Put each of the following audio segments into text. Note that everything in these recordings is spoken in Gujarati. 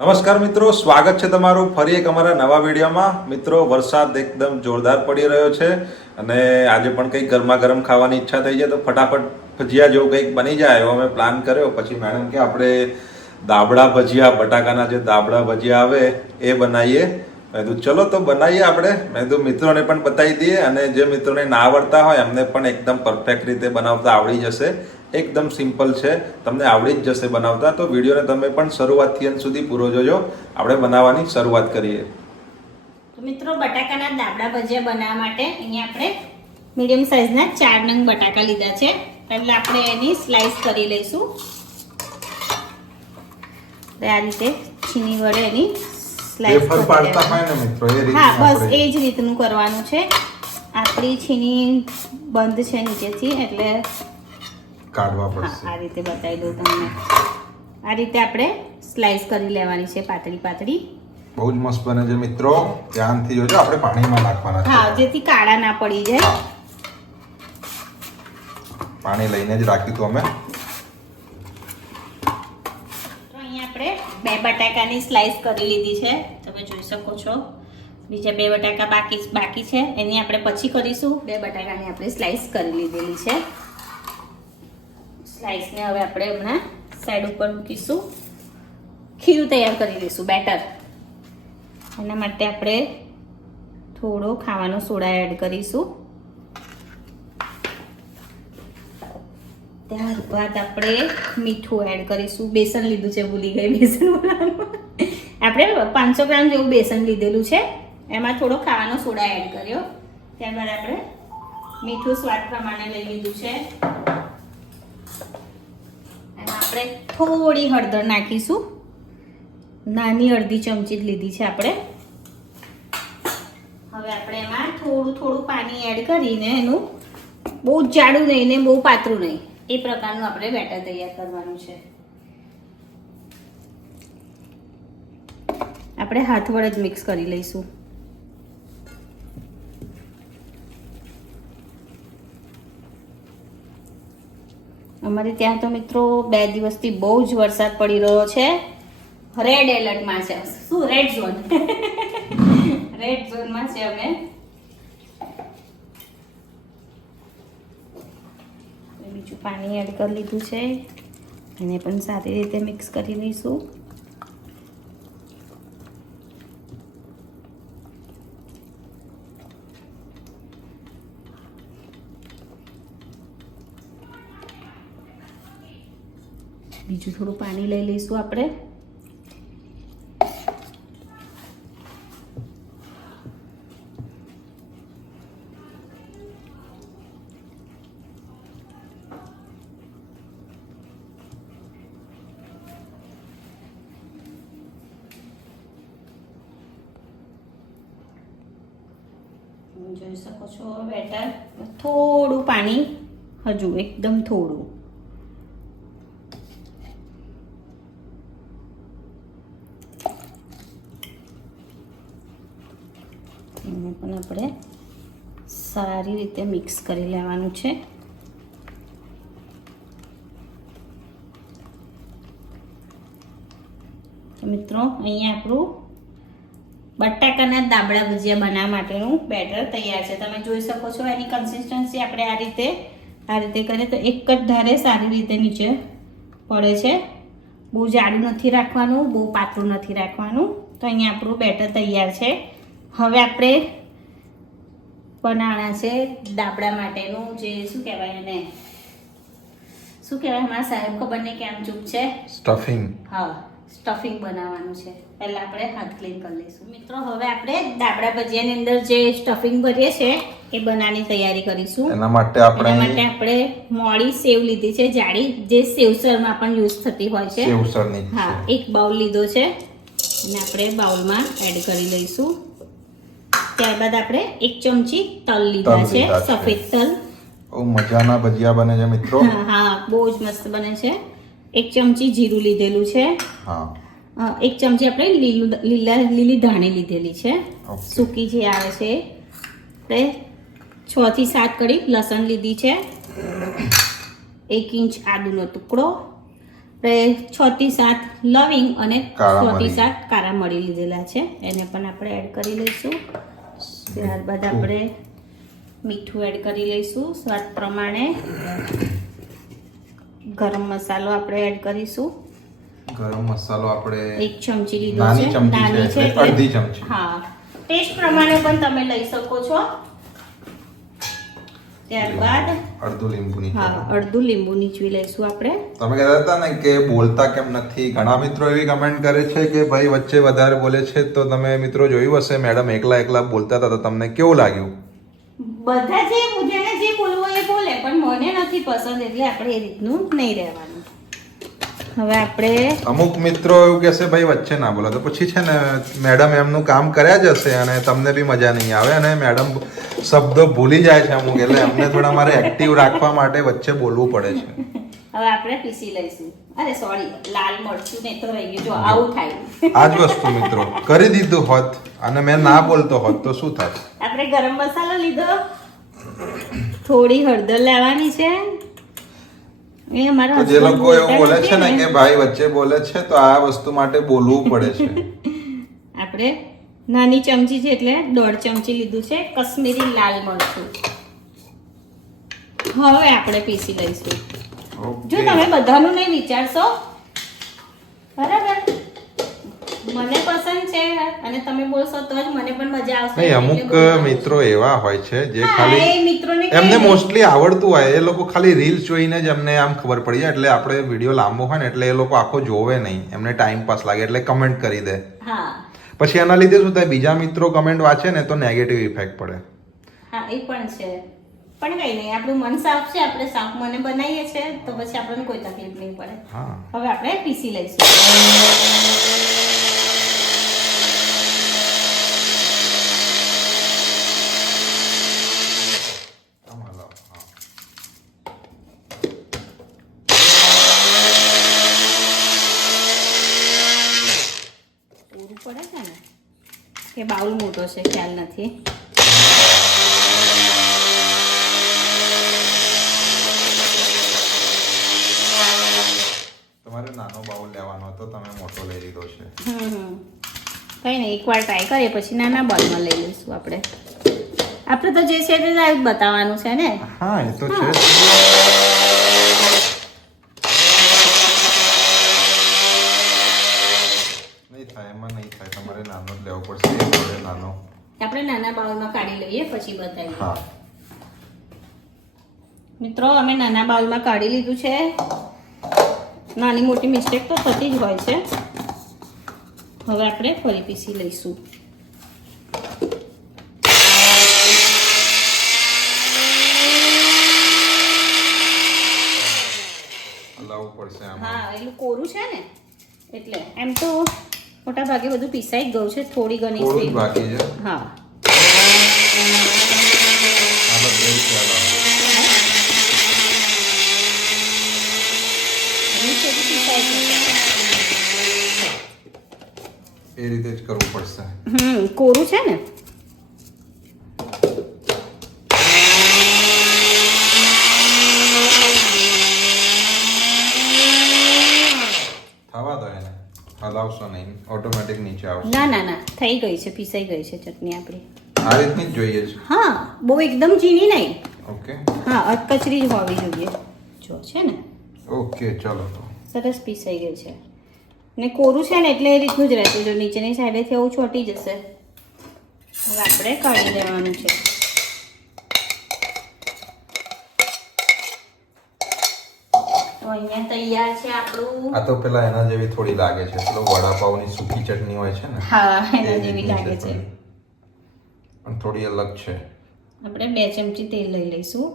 નમસ્કાર મિત્રો, સ્વાગત છે તમારું ફરી એક અમારા નવા વિડીયોમાં। મિત્રો, વરસાદ એકદમ જોરદાર પડી રહ્યો છે અને આજે પણ કંઈક ગરમા ગરમ ખાવાની ઈચ્છા થઈ જાય તો ફટાફટ ભજીયા જેવું કંઈક બની જાય એવો અમે પ્લાન કર્યો। પછી મેડમ કે આપણે દાબડા ભજીયા, બટાકાના જે દાબડા ભજીયા આવે એ બનાવીએ। મેં કીધું ચલો તો બનાવીએ આપણે। મેં કીધું મિત્રોને પણ બતાવી દઈએ અને જે મિત્રોને ના આવડતા હોય એમને પણ એકદમ પરફેક્ટ રીતે બનાવતા આવડી જશે। એકદમ સિમ્પલ છે, તમને આવડી જ જશે બનાવતા। તો વિડીયોને તમે પણ શરૂઆતથી અંત સુધી પૂરો જોજો। આપણે બનાવવાની શરૂઆત કરીએ। તો મિત્રો, બટાકાના દાબડા ભજીયા બનાવવા માટે અહીંયા આપણે મીડિયમ સાઈઝના 4 નંગ બટાકા લીધા છે। પહેલા આપણે એની સ્લાઈસ કરી લઈશું। આ રીતે છીણી વડે એની સ્લાઈસ વેફર પાડતા હોય ને મિત્રો, એ રીતે હા, બસ એ જ રીતનું કરવાનું છે। આપણી છીણી બંધ છે નીચેથી, એટલે કાઢવા પડશે। આ રીતે બતાવી દઉં તમને। આ રીતે આપણે સ્લાઈસ કરી લેવાની છે, પાતળી પાતળી। બહુ જ મસ્ત બને છે મિત્રો, ધ્યાનથી જોજો। આપણે પાણીમાં નાખવાના છે, હા, જેથી કાળા ના પડી જાય। પાણી લઈને જ રાખ્યું હતું અમે। તો અહીંયા આપણે 2 બટાકાની સ્લાઈસ કરી લીધી છે, તમે જોઈ શકો છો। બીજા 2 બટાકા બાકી છે, એની આપણે પછી કરીશું। 2 બટાકાની આપણે સ્લાઈસ કરી લીધેલી છે। સ્લાઈસને હવે આપણે હમણાં સાઈડ ઉપર મૂકીશું। ખીરું તૈયાર કરી લઈશું, બેટર। એના માટે આપણે થોડો ખાવાનો સોડા એડ કરીશું। ત્યારબાદ આપણે મીઠું એડ કરીશું। બેસન લીધું છે, ભૂલી ગઈ બેસન બોલવાનું। આપણે 500 ગ્રામ જેવું બેસન લીધેલું છે, એમાં થોડો ખાવાનો સોડા એડ કર્યો। ત્યારબાદ આપણે મીઠું સ્વાદ પ્રમાણે લઈ લીધું છે। એમાં આપણે થોડી હળદર નાખીશું। નાની અડધી ચમચી જ લીધી છે આપણે। હવે આપણે એમાં થોડું પાણી એડ કરીને એનું બહુ જાડું નહીં ને બહુ પાતળું નહીં, એ પ્રકારનું આપણે બેટર તૈયાર કરવાનું છે। આપણે હાથ વડે જ મિક્સ કરી લઈશું। અમારે ત્યાં તો મિત્રો 2 દિવસથી બહુ જ વરસાદ પડી રહ્યો છે। રેડ એલર્ટમાં છે, શું રેડ ઝોન રેડ ઝોનમાં છે અમે। બીજું પાણી એડ કરી લીધું છે, એને પણ સારી રીતે મિક્સ કરી લઈશું। બીજું થોડું પાણી લઈ લઈશું આપણે। જોઈ શકો છો બેટર, થોડું પાણી, હજુ એકદમ થોડું। એને પણ આપણે સારી રીતે મિક્સ કરી લેવાનું છે। તો મિત્રો, અહીંયા આપણું બટાકાના દાબડા ભજીયા બનાવવા માટેનું બેટર તૈયાર છે। તમે જોઈ શકો છો એની કન્સિસ્ટન્સી આપણે આ રીતે કરીએ તો એક જ ધારે સારી રીતે નીચે પડે છે। બહુ જાડું નથી રાખવાનું, બહુ પાતળું નથી રાખવાનું। તો અહીંયા આપણું બેટર તૈયાર છે। હવે આપણે બનાવવાના છે દાબડા માટેનું, જે શું કહેવાય એને, શું કહેવાય અમારા સાહેબ ખબર નહીં કેમ ચૂપ છે, સ્ટફિંગ। હા, સ્ટફિંગ બનાવવાનું છે। પહેલા આપણે હાથ ક્લીન કરી લઈશું। મિત્રો, હવે આપણે દાબડા ભજીયાની અંદર જે સ્ટફિંગ ભરીએ છે એ બનાવવાની તૈયારી કરીશું। એના માટે આપણે મોડી સેવ લીધી છે, જાડી, જે સેવસરમાં પણ યુઝ થતી હોય છે। સેવસરની હા, એક બાઉલ લીધો છે અને આપણે બાઉલમાં એડ કરી લઈશું। ત્યારબાદ આપણે 1 ચમચી તલ લીધા છે, સફેદ તલ। બહુ મજાના ભજીયા બને છે મિત્રો। હા, બહુ જ મસ્ત બને છે। 1 ચમચી જીરું લીધેલું છે। હા, 1 ચમચી આપણે લીલી ધાણી લીધેલી છે, સૂકી જે આવે છે। આપણે 6 થી 7 કળી લસણ લીધી છે। 1 ઇંચ આદુનો ટુકડો, આપણે 6 થી 7 લવિંગ અને કાળા 6 થી મરી. 7 કાળા મરી લીધેલા છે, એને પણ આપણે એડ કરી લઈશું. ત્યારબાદ આપણે મીઠું એડ કરી લઈશું સ્વાદ પ્રમાણે. ગરમ મસાલો આપણે એડ કરીશું. ગરમ મસાલો આપણે 1 ચમચી લીધો નાની છે. ચમચી નાની છે, એટલે અડધી ચમચી. હા, ટેસ્ટ પ્રમાણે પણ તમે લઈ શકો છો. ત્યારબાદ અડધું લીંબુ નીચોવું. હા, અડધું લીંબુ નીચવી લઈશું આપણે. તમે કહેતા હતા ને કે બોલતા કેમ નથી, ઘણા મિત્રો એવી કમેન્ટ કરે છે કે ભાઈ વચ્ચે વધારે બોલે છે. તો તમે મિત્રો જોયું હશે મેડમ એકલા એકલા બોલતા હતા, તો તમને કેવું લાગ્યું? બધા જેને જે બોલવું એ બોલે, પણ મને નથી પસંદ, એટલે આપણે એ રીતનું નહીં રહેવાનું. હવે આપણે અમુક મિત્રો એવું કહેશે ભાઈ વચ્ચે ના બોલો, તો પછી છે ને મેડમ એમનું કામ કર્યા જ હશે અને તમને બી મજા નહીં આવે, અને મેડમ શબ્દો ભૂલી જાય છે અમુક, એટલે એમને થોડા મારે એક્ટિવ રાખવા માટે વચ્ચે બોલવું પડે છે. હવે આપણે પીસી લઈશું. અરે સોરી, લાલ મરચું ને તો રહી ગયું. જો આવું થાય. આ જ વસ્તુ મિત્રો કરી દીધું હોત અને મેં ના બોલતો હોત તો શું થાત? આપણે ગરમ મસાલો લીધો, થોડી હળદર લેવાની છે. એ અમારા તો જે husband લોકો એવું બોલતા બોલે નથી છે ને કે ભાઈ વચ્ચે બોલે છે, તો આ વસ્તુ માટે બોલવું પડે છે. આપણે નાની ચમચી છે એટલે 1.5 ચમચી લીધું છે કશ્મીરી લાલ મરચું. હવે આપણે પીસી લઈશું. જો તમે બધાનું નહીં વિચારશો, બરાબર, મને પસંદ છે અને તમે બોલશો તો જ મને પણ મજા આવશે. નહીં, એટલે અમુક બોલવાનું. મિત્રો એવા હોય છે જે હા, ખાલી એ મિત્રોને એમને કહીએ. મોસ્ટલી આવડતું હોય, એ લોકો ખાલી રીલ્સ જોઈને જ એમને આમ ખબર પડી જાય, એટલે આપણે વિડીયો લાંબો હોય ને એટલે એ લોકો આખો જોવે નહીં, એમને ટાઈમ પાસ લાગે એટલે કમેન્ટ કરી દે. હા પછી એના લીધે શું થાય, બીજા મિત્રો કમેન્ટ વાંચે ને તો નેગેટિવ ઇફેક્ટ પડે. હા, એ પણ છે. પણ કઈ નહીં, આપણું મન સાફ છે, આપણે સાફ મને બનાવીએ છીએ તો પછી આપણને કોઈ તકલીફ નહીં પડે. હા, હવે આપણે પીસી લઈશું. આમ હલાવો. હા. પૂરું પડે છે ને કે બાઉલ મોટો છે ખ્યાલ નથી. તમારે નાનો બાઉલ લેવાનો હતો, તમે મોટો લઈ લીધો છે. કઈ નહીં, એકવાર ટ્રાય કરીએ પછી નાના બોલમાં લઈ લઈશું. આપણે તો જે છે તે લાઈવ બતાવવાનું છે ને. હા, એ તો છે. નહીં થાય, એમાં નહીં થાય, તમારે નાનો જ લેવો પડશે. એ જોડે નાનો. આપણે નાના બાઉલમાં કાઢી લઈએ પછી બતાવીએ. હા, મિત્રો, અમે નાના બાઉલમાં કાઢી લીધું છે. નાની મોટી મિસ્ટેક તો થતી જ હોય છે. હવે આપણે ફરી પીસી લઈશું. હલાવવું પડશે આમાં. હા, એટલું કોરું છે ને એટલે. એમ તો મોટા ભાગે બધું પીસાઈ જ ગયું છે, થોડી ઘણી થોડું જ સ્ટીમ. બાકી છે. હા, આ બસ એવું છે, હલાવો. નીચે થી પીસાઈ જશે. એ રીતે જ કરવું પડશે. કોરું છે ને. થવા દો એને, હલાવશો નહીં, ઓટોમેટિક નીચે આવશે. ના ના ના, થઈ ગઈ છે, પીસાઈ ગઈ છે ચટણી આપણી. આ રીતની જ જોઈએ છે. હા, બહુ એકદમ ઝીણી નહીં. ઓકે હા, અધકચરી જ હોવી જોઈએ. જો છે ને, ઓકે, ચલો તો. સરસ પીસાઈ ગઈ છે. ને કોરું છે ને એટલે એ રીતનું જ રહેતું. જો નીચેની સાઈડેથી આવું ચોંટી જશે. હવે આપણે કાઢી લેવાનું છે. તો અહીંયા તૈયાર છે આપણું. આ તો પેલા એના જેવી થોડી લાગે છે, પેલો વડાપાવની સૂકી ચટણી હોય છે ને, હા, એ એના જેવી રીતની લાગે છે. થોડી. પણ થોડી અલગ છે. આપણે 2 ચમચી તેલ લઈ લઈશું.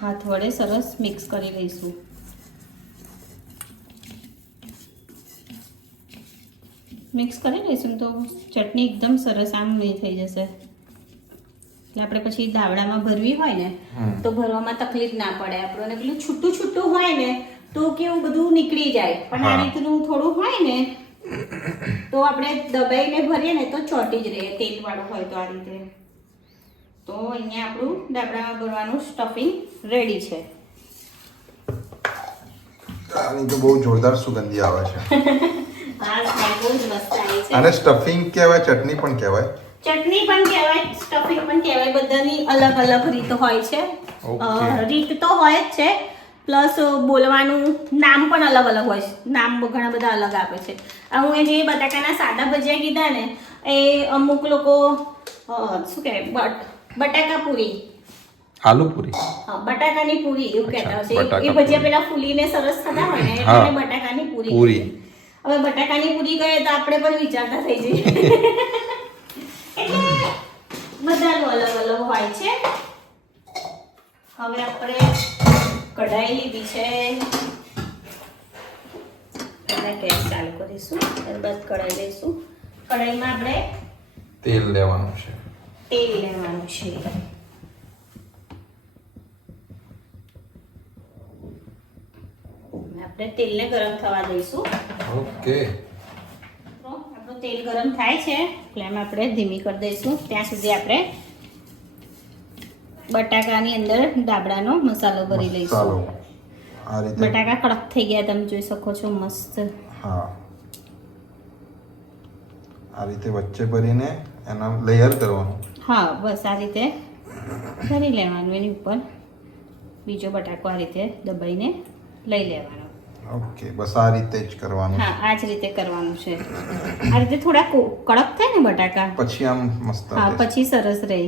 હાથ વડે સરસ મિક્સ કરી લઈશું. મિક્સ કરી લઈશું તો ચટણી એકદમ સરસ આમ નહીં થઈ જશે. એટલે આપણે પછી દાવડામાં ભરવી હોય ને તો ભરવામાં તકલીફ ના પડે આપણને. પેલું છૂટું છૂટું હોય ને તો કેવું બધું નીકળી જાય, પણ આ હા. રીતનું થોડું હોય ને તો આપણે દબાઈને ભરીએ ને તો ચોંટી જ રહે, તેલ વાળું હોય તો. આ રીતે તો અહીંયા આપણું દાબડામાં ભરવાનું સ્ટફિંગ રેડી છે. આની તો બહુ જોરદાર સુગંધી આવે છે. આ સ્મેલ બહુ જ મસ્ત આવી છે. આને સ્ટફિંગ કહેવાય, ચટણી પણ કહેવાય. ચટણી પણ કહેવાય, સ્ટફિંગ પણ કહેવાય, બધાની અલગ અલગ રીત હોય છે. રીત તો હોય જ છે, પ્લસ બોલવાનું નામ પણ અલગ અલગ હોય છે. નામ ઘણા બધા અલગ આપે છે. હું એ જે બટાકાના સાદા ભજીયા કીધા ને, એ અમુક લોકો શું કહેવાય, બટાકા પૂરી, આલુ પૂરી, બટાકાની પૂરી એવું કહેતા હશે. બટાકા એ ભજીયા પેલા ફૂલીને સરસ થતા હોય ને એટલે બટાકાની પૂરી. હવે બટાકાની પૂરી કહે તો આપણે પણ વિચારતા થઈ જઈએ. એટલે બધાનું અલગ અલગ હોય છે. હવે આપણે કઢાઈ લીધી છે, પહેલા ગેસ ચાલુ કરીશું, ત્યારબાદ કઢાઈ લઈશું. કઢાઈમાં આપણે તેલ લેવાનું છે. આપણે તેલને ગરમ થવા દઈશું. ઓકે. આપણું તેલ ગરમ થાય છે, ફ્લેમ આપણે ધીમી કરી દઈશું. ત્યાં સુધી આપણે બટાકાની અંદર દાબડાનો મસાલો ભરી લઈશું. આ રીતે બટાકા કડક થઈ ગયા, તમે જોઈ શકો છો, મસ્ત. હા, આ રીતે વચ્ચે ભરીને એના લેયર કરવાનું. હા, બસ આ રીતે ભરી લેવાનું. એની ઉપર બીજો બટાકો આ રીતે દબાઈને લઈ લેવાનો. ઓકે, બસ આ રીતે જ કરવાનું. હા, આ જ રીતે કરવાનું છે. આ રીતે થોડા કડક થાય ને બટાકા, પછી આમ મસ્ત. હા, પછી સરસ રહે.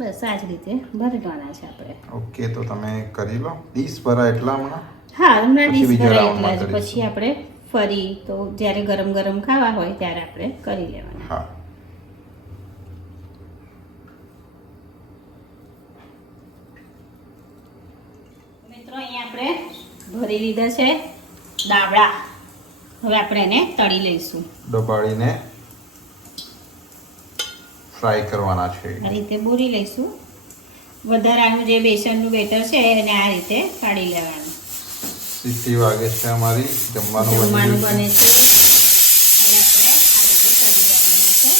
બસ આ જ રીતે ભરવાના છે આપણે. ઓકે, તો તમે કરી લો. ડીશ ભરાય એટલા હમણાં. હા, હમણાં પછી ડીશ બીજા ભરાય રાઉન્ડમાં એટલા જ. કરીશું. પછી આપણે ફરી તો જ્યારે ગરમ ગરમ ખાવા હોય ત્યારે આપણે કરી લેવાના. હા, મિત્રો અહીંયા આપણે ભરી લીધા છે દાબડા. હવે આપણે એને તળી લઈશું. દબાડીને ફ્રાય કરવાના છે. આ રીતે બોરી લઈશું. વધારાનું જે બેસનનું બેટર છે એને આ રીતે કાઢી લેવાનું. સીટી વાગે છે અમારી. જમવાનું જમવાનું બની બને ગયું છે. હવે આપણે આ રીતે કાઢી લેવાનું છે.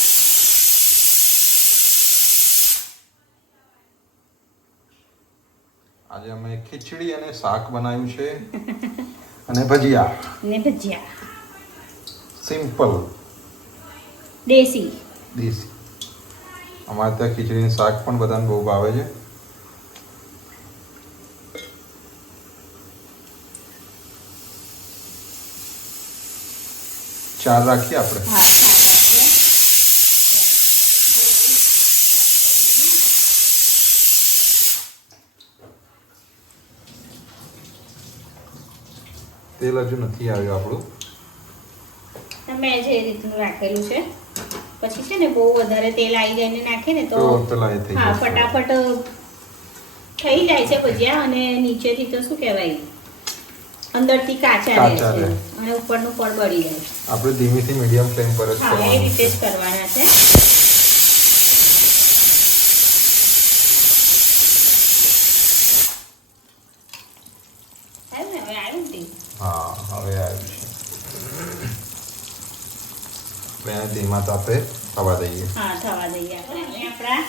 આજે અમે ખીચડી અને શાક બનાવ્યું છે અને ભજીયા. ને ભજીયા સિમ્પલ દેશી. અમારે ત્યાં ખીચડી અને શાક પણ બધાને બહુ ભાવે છે. ચાર રાખીએ આપણે. હા, ચાલો આપણે તેલ હજુ નથી આવ્યું આપણું. મેં જે રીતનું રાખેલું છે. પછી છે ને બહુ વધારે તેલ આવી જાય ને નાખે ને તો તો પેલા એ થઈ હા, જશે. ફટાફટ થઈ જાય છે ભજીયા, અને નીચેથી તો શું કહેવાય, અંદરથી કાચા રહે કાચા છે રહે. અને ઉપરનું પણ બળી જાય. આપણે ધીમેથી મીડિયમ ફ્લેમ પર જ હા, એ કરવાનું રીતે છે. જ કરવાના છે. આવ્યું ને? હવે આવ્યું ને તેલ? હા, હવે આવ્યું છે. આપણે એને ધીમા તાપે થવા દઈએ. હા, થવા દઈએ આપણે. હવે આપણા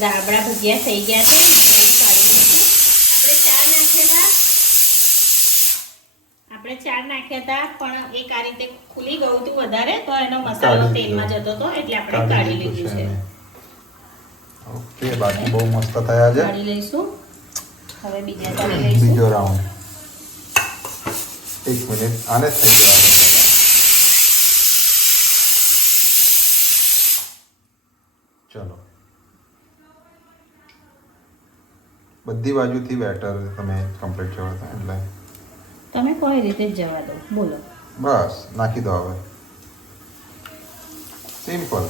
દાબડા ભજીયા થઈ ગયા છે. આપણે ચાર નાખ્યા હતા, પણ એક આ રીતે ખુલી ગયું હતું વધારે, તો એનો મસાલો કાઢી તેલમાં દીધો. જતો હતો એટલે આપણે કાઢી લીધું છે. એને. ઓકે, બાકી બહુ મસ્ત થયા છે. કાઢી લઈશું. હવે બીજા તળી લઈશું. બીજો રાઉન્ડ. એક મિનિટ, આને જ થઈ જવા દો પહેલા. ચલો, બધી બાજુથી બેટર તમે કમ્પ્લીટ કરો છો એટલે તમે કોઈ રીતે જ જવા દો. બોલો. બસ નાખી દો હવે. સિમ્પલ.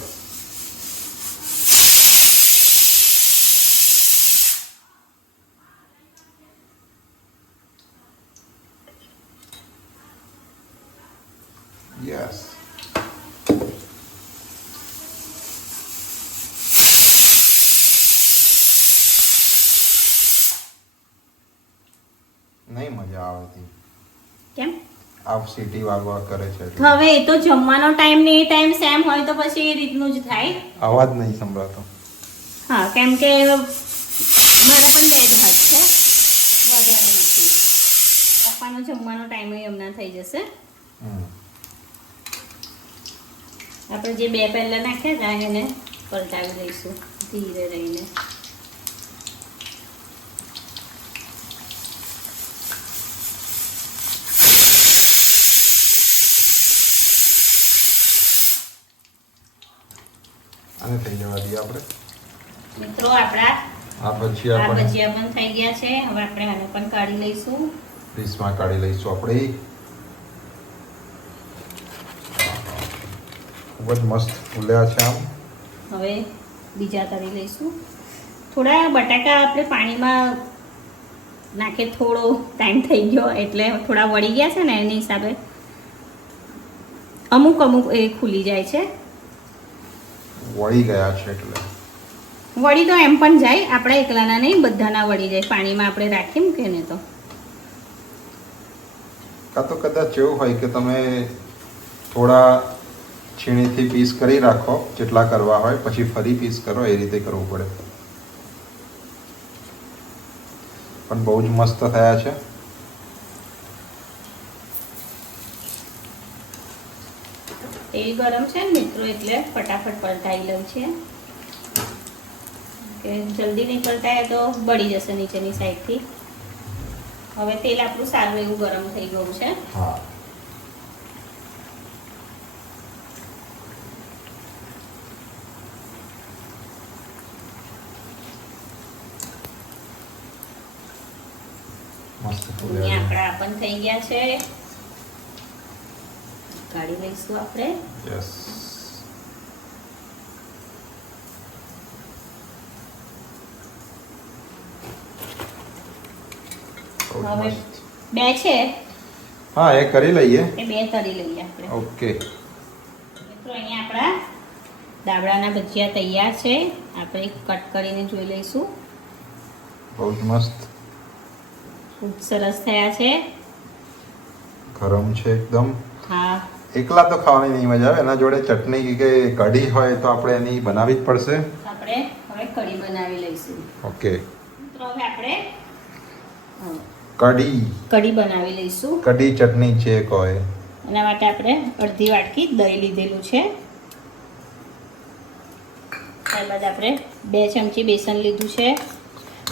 યસ. નહીં મજા આવતી. કેમ? આ સીટી વાગવા કરે છે એટલે. હવે એ તો જમવાનો ટાઈમ ને એ ટાઈમ સેમ હોય તો પછી એ રીતનું જ થાય. અવાજ નહીં સંભળાતો. હા, કેમ કે મારા પણ 2 જ હાથ છે, વધારે નથી. પપ્પાનો જમવાનો ટાઈમ હમણાં થઈ જશે. આપણે જે 2 પહેલા નાખ્યા હતા એને પલટાવી દઈશું ધીરે રહીને. આને થઈ જવા દઈએ આપણે. મિત્રો આપણા આ ભજીયા પણ ભજીયા પણ થઈ ગયા છે. હવે આપણે આને પણ કાઢી લઈશું. ડીશમાં કાઢી લઈશું આપણે. ખૂબ જ મસ્ત ફૂલ્યા છે આમ. હવે બીજા તળી લઈશું. થોડા બટાકા આપણે પાણીમાં નાખે થોડો ટાઈમ થઈ ગયો એટલે થોડા વળી ગયા છે ને એની હિસાબે અમુક એ ખુલી જાય છે. વળી ગયા છે એટલે વળી તો એમ પણ જાય, આપણે એકલાના નહીં, બધાના વળી જાય પાણીમાં આપણે રાખી મૂકીએ ને તો. કાં તો કદાચ એવું હોય કે તમે થોડા છીણીથી પીસ કરી રાખો જેટલા કરવા હોય, પછી ફરી પીસ કરો, એ રીતે કરવું પડે. પણ બહુ જ મસ્ત થયા છે. તેલ ગરમ છે ને મિત્રો એટલે ફટાફટ પલટાઈ લઉં છે કે જલ્દી નહીં પલટાય તો બળી જશે નીચેની સાઈડથી. હવે તેલ આપણું સારું એવું ગરમ થઈ ગયું છે. હા, મસ્ત ફૂલ્યા છે. આપણા પણ થઈ ગયા છે. કાઢી લઈશું આપણે. યસ. હવે 2 છે હા, એ કરી લઈએ. એ 2 તળી લઈએ આપણે. ઓકે. મિત્રો અહીંયા આપણા દાબડાના ભજીયા તૈયાર છે. આપણે કટ કરીને જોઈ લઈશું. બહુ જ મસ્ત ખૂબ સરસ થયા છે. ગરમ છે એકદમ. હા, એકલા તો ખાવાની નહીં મજા આવે, એના જોડે ચટણી કે કઢી હોય તો આપણે એની બનાવવી જ પડશે. આપણે હવે કઢી બનાવી લઈશું. ઓકે. તો હવે આપણે કઢી બનાવી લઈશું. કઢી ચટણી છે કોઈ. એના માટે આપણે અડધી વાટકી દહીં લીધેલું છે. ત્યારબાદ આપણે 2 ચમચી બેસન લીધું છે.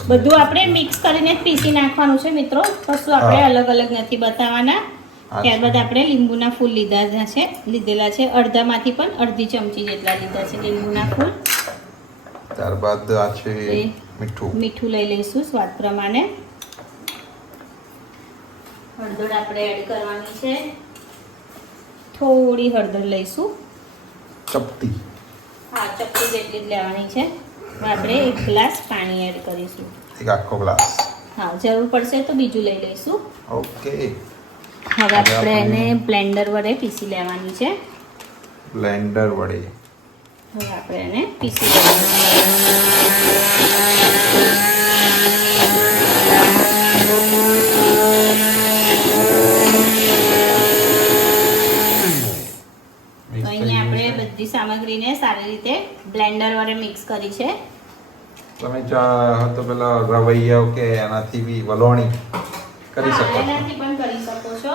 બધું આપણે મિક્સ કરીને જ પીસી નાખવાનું છે મિત્રો, કશું આપણે અલગ અલગ નથી બતાવવાના. ત્યારબાદ આપણે લીંબુના ફૂલ લીધેલા છે. અડધામાંથી પણ અડધી ચમચી જેટલા લીધા છે લીંબુના ફૂલ. ત્યારબાદ આ છે મીઠું લઈ લઈશું સ્વાદ પ્રમાણે. હળદર આપણે એડ કરવાની છે. થોડી હળદર લઈશું. ચપટી. હા, ચપટી જેટલી જ લેવાની છે. આપણે 1 ગ્લાસ પાણી એડ કરીશું. એક આખો ગ્લાસ. હા, જરૂર પડશે તો બીજું લઈ લઈશું. ઓકે. હવે આપણે એને બ્લેન્ડર વડે પીસી લેવાની છે. બ્લેન્ડર વડે. હવે આપણે એને પીસી લેવાનું. અહીંયા આપણે બધી સામગ્રીને સારી રીતે બ્લેન્ડર વડે મિક્સ કરી છે. તમે ચાહો તો પેલા રવૈયા કે એનાથી બી વલોણી કરી શકો છો. એનાથી પણ કરી શકો છો.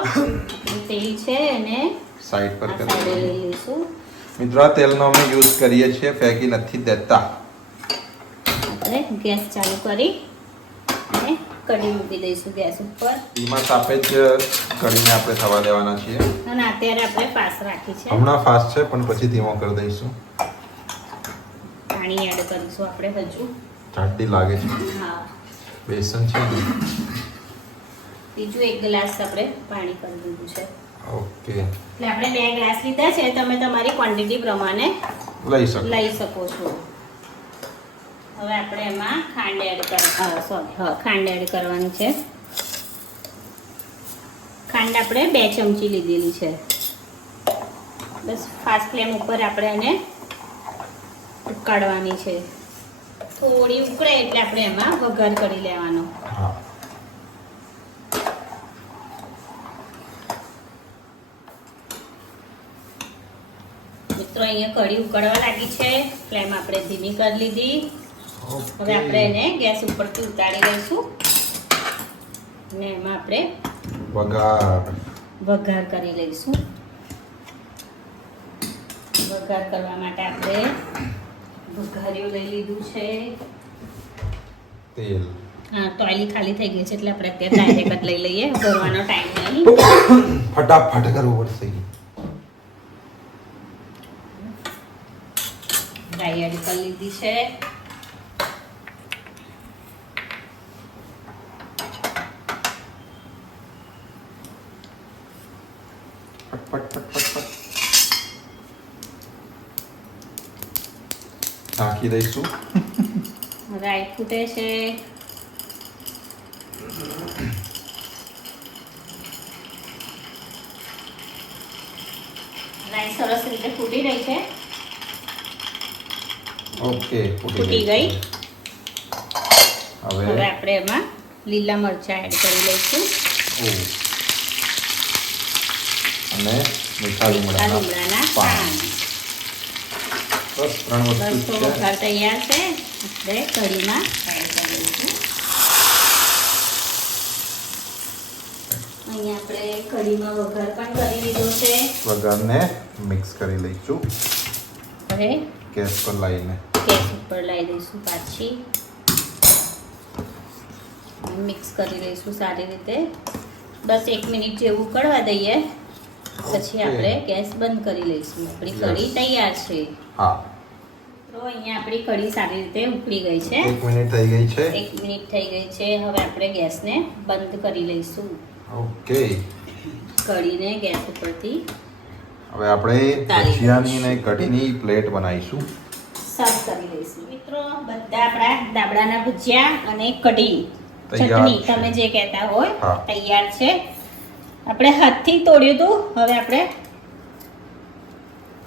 તેલ છે અને સાઈડ પર આ સાઈડે લઈ લઈશું. મિત્રો આ તેલનો અમે યુઝ કરીએ છીએ, ફેંકી નથી દેતા. આપણે ગેસ ચાલુ કરી અને કઢી મૂકી દઈશું ગેસ ઉપર. ધીમા તાપે જ કઢીને આપણે થવા દેવાના છીએ. અને અત્યારે આપણે ફાસ્ટ રાખી છે. હમણાં ફાસ્ટ છે પણ પછી ધીમો કરી દઈશું. પાણી એડ કરીશું આપણે હજુ. જાડી લાગે છે. હા, બેસન છે ને. બીજું 1 ગ્લાસ આપણે પાણી કરી દીધું છે. ઓકે. એટલે આપણે 2 ગ્લાસ લીધા છે. તમે તમારી ક્વોન્ટિટી પ્રમાણે લઈ શકો છો. હવે આપણે એમાં ખાંડ એડ કરવાની છે. ખાંડ આપણે 2 ચમચી લીધેલી છે. બસ ફાસ્ટ ફ્લેમ ઉપર આપણે એને ઉકાળવાની છે. થોડી ઉકળે એટલે આપણે એમાં વઘાર કરી લેવાનો. અહીંયા કઢી ઉકળવા લાગી છે, ફ્લેમ આપણે ધીમી કરી લીધી. હવે આપણે એને ગેસ ઉપરથી ઉતારી લઈશું અને એમાં આપણે વઘાર કરી લઈશું. વઘાર કરવા માટે આપણે વઘાર્યું લઈ લીધું છે. તેલ. હા, તોયલી ખાલી થઈ ગઈ છે એટલે આપણે અત્યારે ડાયરેક્ટ જ લઈ લઈએ, ભરવાનો ટાઈમ નહીં. ફટાફટ કરવું પડશે. રાઈ એડ કરી લીધી છે. નાખી દઈશું. રાઈ ફૂટે છે. રાઈ સરસ રીતે ફૂટી રહી છે. ઓકે, ફૂટી ગઈ. હવે આપણે એમાં લીલા મરચાં એડ કરી લઈશું અને મીઠા લીમડાના પાન. બસ 3 બસ વસ્તુ તો વઘાર તૈયાર છે. આપણે કઢીમાં એડ કરી દઈશું. અહીંયા આપણે કઢીમાં વઘાર પણ કરી લીધો છે. વઘારને મિક્સ કરી લઈશું. હવે ગેસ પર લાવીને ગેસ ઉપર લાવી દઈશું પાછી. મિક્સ કરી લઈશું સારી રીતે. બસ 1 મિનિટ જેવું ઉકળવા દઈએ, પછી આપણે ગેસ બંધ કરી લઈશું. આપણી કઢી તૈયાર છે. હા, તો અહીંયા આપણી કઢી સારી રીતે ઉકળી ગઈ છે. 1 મિનિટ થઈ ગઈ છે. 1 મિનિટ થઈ ગઈ છે. હવે આપણે ગેસને બંધ કરી લઈશું. ઓકે, કઢીને ગેસ ઉપરથી હવે આપણે ભજીયાની અને કઢીની પ્લેટ બનાવીશું. સર્વ કરી લઈશું. મિત્રો, બધા આપણા દાબડાના ભજીયા અને કઢી તૈયાર ચટણી છે. તમે જે કહેતા હોય હા. તૈયાર છે. આપણે હાથથી તોડ્યું હતું, હવે આપણે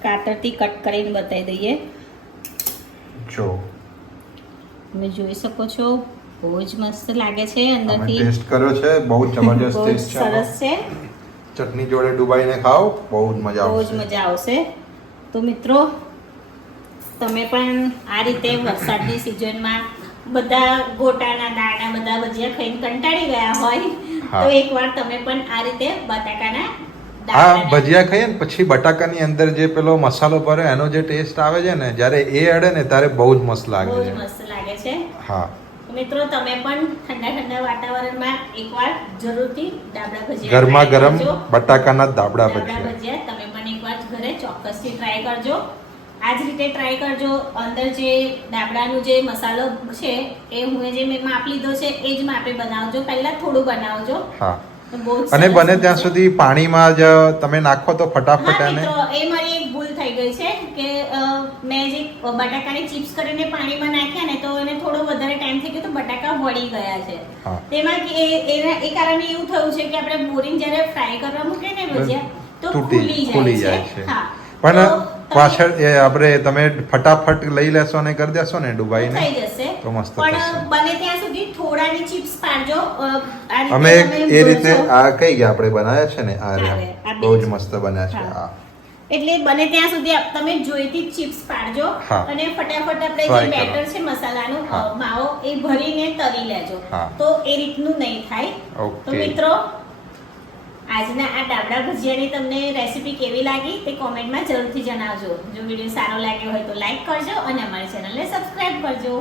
કાતરથી કટ કરીને બતાવી દઈએ. જો તમે જોઈ શકો છો, બહુ જ મસ્ત લાગે છે. અમે અંદરથી ટેસ્ટ કર્યો છે, બહુ જ જબરજસ્ત બહુ જ ટેસ્ટ છે. સરસ છે. ચટણી જોડે ડુબાઈને ખાઓ, બહુ જ મજા બહુ જ આવશે. મજા આવશે. તો મિત્રો, તમે પણ આ રીતે વરસાદની સિઝનમાં બધા ગોટાના દાળના બધા ભજીયા ખાઈને કંટાળી ગયા હોય હા. તો એકવાર તમે પણ આ રીતે બટાકાના આ દાળના ભજીયા ખાઈએ ને પછી બટાકાની અંદર જે પેલો મસાલો ભરે એનો જે ટેસ્ટ આવે છે ને, જ્યારે એ અડે ને ત્યારે બહુ જ મસ્ત લાગે બહુ જ છે. મસ્ત લાગે છે. હા, મિત્રો, તમે પણ ઠંડા ઠંડા વાતાવરણમાં એકવાર જરૂરથી દાબડા ભજીયા ગરમા try ગરમ કરજો. બટાકાના દાબડા દાબડા ભજીયા. ભજીયા તમે પણ એકવાર ઘરે ચોક્કસથી ટ્રાય કરજો. આ જ રીતે ટ્રાય કરજો. અંદર જે દાબડાનું જે મસાલો છે એ હું જે મેં માપ લીધો છે એ જ માપે બનાવજો. પહેલા થોડું બનાવજો. હા, તો બહુ જ અને સરસ બને ત્યાં બનશે. સુધી પાણીમાં જ તમે નાખો તો ફટાફટ હા એને. મિત્રો, એ મારી એક ભૂલ થઈ ગઈ છે કે મેં જે બટાકાની ચિપ્સ કરીને પાણીમાં નાખ્યા ને, તો એને થોડો વધારે ટાઈમ થઈ ગયો તો બટાકા વળી ગયા છે. હા. તેમાં એ કારણે એવું થયું છે કે આપણે બોરિંગ જ્યારે ફ્રાય કરવા મૂકીએ ને ભજીયા તો ખુલી જાય છે. હા, પણ તો પાછળ એ આપણે તમે ફટાફટ લઈ લેશો અને કરી દેશો ને ડુબાઈને, થઈ જશે. તો મસ્ત પણ થશે. બને ત્યાં સુધી થોડાની ચિપ્સ પાડજો. આ રીતે અમે તમે એ રીતે જોશો. આ કઈ ગયા આપણે બનાવ્યા છે ને, આ રહ્યા. આ બહુ જ બીજ. મસ્ત બન્યા છે. હા. હા, એટલે બને ત્યાં સુધી તમે જોઈતી ચિપ્સ પાડજો હા. અને ફટાફટ આપણે Try જે કરો. બેટર છે મસાલાનું હા. માવો એ ભરીને તળી લેજો. હા. તો એ રીતનું નહીં થાય. ઓકે. તો મિત્રો, આજના આ દાબડા ભજીયાની તમને રેસીપી કેવી લાગી તે કોમેન્ટમાં જરૂરથી જણાવજો. જો વિડીયો સારો લાગ્યો હોય તો લાઈક કરજો અને અમારી ચેનલને સબસ્ક્રાઇબ કરજો.